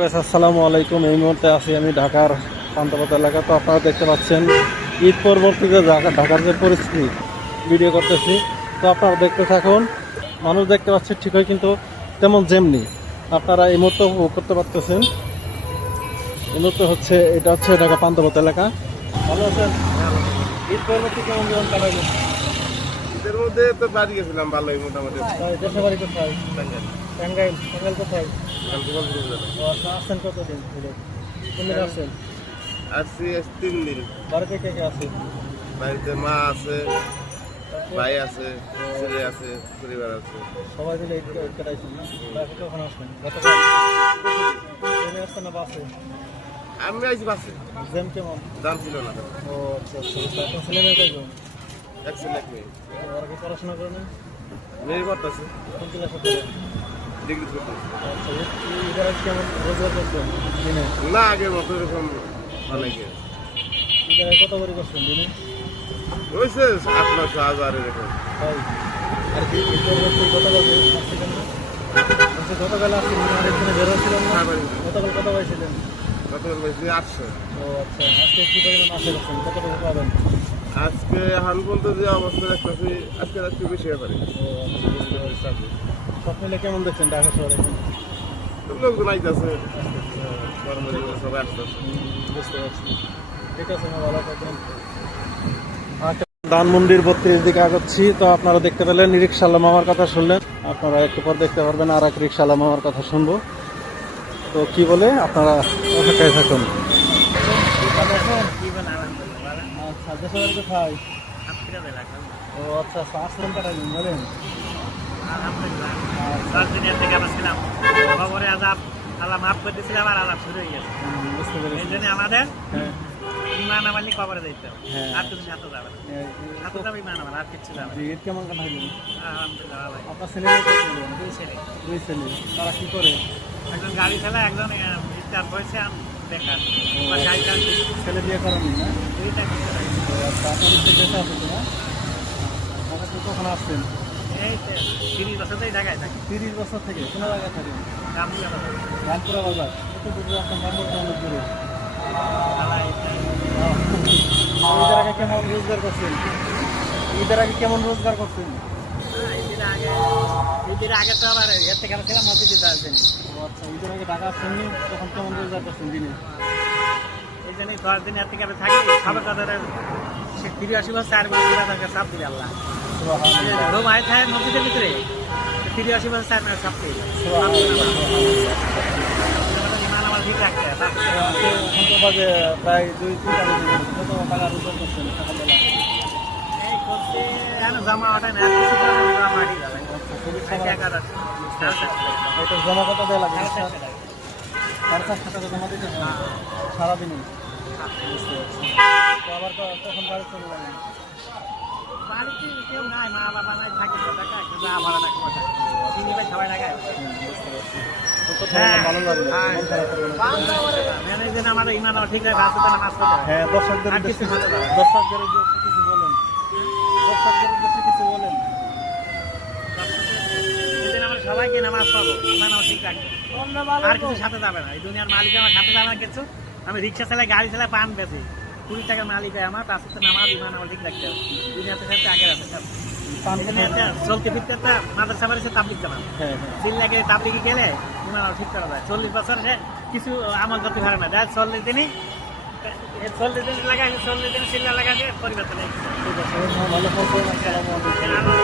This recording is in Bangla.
আসসালামু আলাইকুম। এই মুহূর্তে আছি আমি ঢাকার পান্থপথ এলাকা। তো আপনারা দেখতে পাচ্ছেন ঈদ পরবর্তীতে ঢাকার যে পরিস্থিতি ভিডিও করতেছি। তো আপনারা দেখতে থাকুন। মানুষ দেখতে পাচ্ছেন ঠিকই, কিন্তু তেমন যেমনি আপনারা এই মুহূর্তে উপভোগ করতে পারতেছেন। এই মুহূর্তে এটা হচ্ছে ঢাকা পান্থপথ এলাকা। ভালো আছেন? ঈদ পরবর্তী কেমন জীবন কাটাইলেন? এর মধ্যে তো বাড়ি গেছিলাম ভালোই মোটামুটি। দেশে বাড়ি কোথায়? টাঙ্গাইল। টাঙ্গাইল কোথায়? আসছেন কতদিন? কোন দিন আসছেন? আসছি 3 দিন। বাড়িতে কে কে আছে? বাড়িতে মা আছে, ভাই আছে, ছেলে আছে, পরিবার আছে। সবাই মিলে ঈদ কাটাইছেন না? বাড়িতে কখন আসবেন? গতকাল ট্রেনে আসছেন না বাসে? আমি আইছি বাসে, জ্যাম কেমন? দাম ছিল না। ও আচ্ছা আচ্ছা। আপনার ছেলে মেয়ে কয়জন? এক ছেলে এক মেয়ে। ওরা কি পড়াশোনা করে না? মেয়ে করতেছে, কোন ক্লাসে পড়ে? ডিগ্রি করতেছে। আচ্ছা, ঈদের আগে কেমন রোজগার করছেন দিনে? না আগের মতো এরকম অনেকে ঈদের আগে কত করে করছেন দিনে? রয়েছে 800-1000 এরকম। তাই? আর কি ঈদ পরবর্তী গতকাল আসছিলেন না? আচ্ছা, গতকাল আসছিলেন না? আরেকদিনে বের হচ্ছিলেন না? গতকাল কত পাইছিলেন? গতকাল পাইছি 800। ও আচ্ছা। আজকে কি পরিমাণ আশা করছেন? কত টাকা পাবেন? আজকে হান বলতে যে অবস্থা দেখতেছি আজকে একটু বেশি ব্যাপারে। ও আচ্ছা। সব মিলে কেমন দেখছেন ঢাকা শহরে? লোকজন আইতেছে, কর্মজীবী সবাই আসতেছে। বুঝতে পারছি। ঠিক আছে, ভালো থাকবেন। ধানমন্ডির 32 দিকে আগাচ্ছি। তো আপনারা দেখতে পেলেন রিকশাওয়ালা মামার কথা শুনলেন। আপনারা একটু পর দেখতে পারবেন আর এক রিকশাওয়ালা মামার কথা শুনবো। তো কি বলে আপনারা অপেক্ষায় থাকুন। আচ্ছা, দেশের বাড়ি কোথায়? ও আচ্ছা, আসলেন কাটাবেন বলেন? বুঝতে পেরেছি। আমাদের হ্যাঁ ইমান আমালি কবরে দিতে হবে, হ্যাঁ। আর তুমি এত যাবে না, এত যাবে ইমান আমার আর কিচ্ছু যাবে না। ঈদ কেমন কাটাইলেন? আলহামদুলিল্লাহ ভালোই। আপনার ছেলে মেয়ে কতজন? দুই ছেলে, দুই ছেলে। তারা কি করে? একজন গাড়ি চালা, একজন ইফতার বসে বেকার। আমার গাড়ি চালাচ্ছি, ছেলে বিয়ে করেনি না? দুইটা কিছু নাই। তো আচ্ছা, আপনার ইচ্ছে যেতে আছে তো না? আপনি কখন আসছেন? এই 30 বছর ধরে ঢাকায় থাকি। 30 বছর থেকে কোন জায়গায় থাকেন? রামপুরা বাজার। রামপুরা বাজার। কত দূরে আপনার রামপুরা অনেক দূরে। ঈদের আগে কেমন রোজগার করছেন? ঈদের আগে কেমন রোজগার করছেন? ঈদের আগে তো আবার এর থেকে ছিলাম মসজিদে আসেন। ও আচ্ছা, ঈদের আগে ঢাকা আসছেননি, তখন কেমন রোজগার করছেন দিনে? এই জন্যই 10 দিন এর থেকে থাকি সবার তাদের 83 বছর 4 মাস দিলা থাকে সাপ দিলে আল্লাহ রোম আয় থাকে মসজিদের ভিতরে 83 বছর 4 মাস সাপ দিলে ইমান আমার ঠিক রাখতে হয়। এখন তো বাজে প্রায় 2-3টা বেজে গেছে। কত টাকা রোজগার করছেন সকালবেলা? এই করতে এখন জমা ওঠায় না, কিছু জমা আটি যাবে। আচ্ছা, খুবই সারা এটা জমা কত দেওয়া লাগে? 450 450 টাকা জমা দিতে হয় সারাদিনে? বুঝতে পারছি। তো আবার কখন বাড়ি চলে যাবেন? বাড়িতে কেউ নাই, মা বাবা নাই, থাকি তো টাকা যা ভাড়া টাকা ওটা তিনি ভাই সবাই টাকায়। বুঝতে পারছি। তো কোথাও ভালো লাগলো, মন খারাপ করবেন না। ম্যানেজার আমাদের ইমান আমার ঠিক রাখে, রাস্তাতে নামাজ পড়ে। হ্যাঁ, দর্শকদের আর উদ্দেশ্যে কিছু ভালো লাগে। দর্শকদের উদ্দেশ্যে কিছু বলেন। দর্শকদের উদ্দেশ্যে কিছু বলেন। সেদিন আমরা সবাইকে নামাজ পাবো, ইমান আমার ঠিক রাখবে, আর কিছু সাথে যাবে না। এই দুনিয়ার মালিক আমার সাথে যাবে না কিছু। আমি রিক্সা চালাই, গাড়ি চালাই, পান বেশি 20 টাকার মালিক হয় আমার, তার সাথে নামাজ ইমান আমার ঠিক রাখতে হবে। দুনিয়াতে সাথে আগে আছে পান চলতে ফিরতে একটা মাদ্রাসা বাড়িতে তাবলিগ জানান হ্যাঁ 3 লাখে তাবলিগে গেলে ইমান আমার ঠিক করা যায়। 40 বছর সে কিছু আমল করতে পারে না, দেখ 40 দিনই 40 দিন লাগাই, 40 দিন চিল্লা লাগাই পরিবর্তন। ঠিক আছে, ভালো থাকবেন। আসসালামু আলাইকুম।